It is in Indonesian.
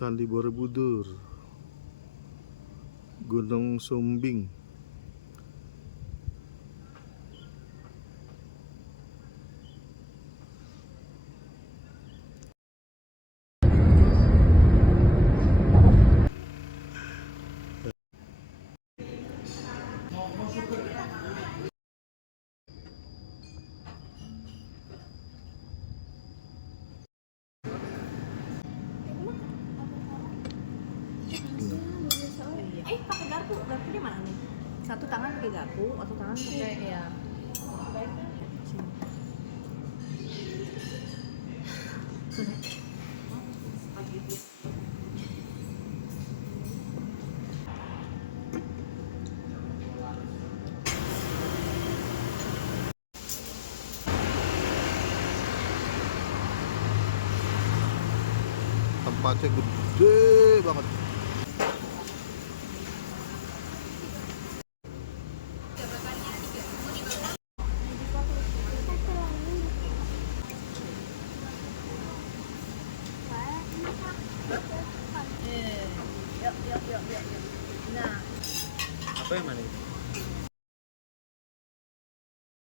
Candi Borobudur, Gunung Sumbing. Pakai garpu, garpunya mana nih? Satu tangan pakai garpu, satu tangan pakai ya. Tempatnya gede banget. Yuk. Nah, Apa yang mana?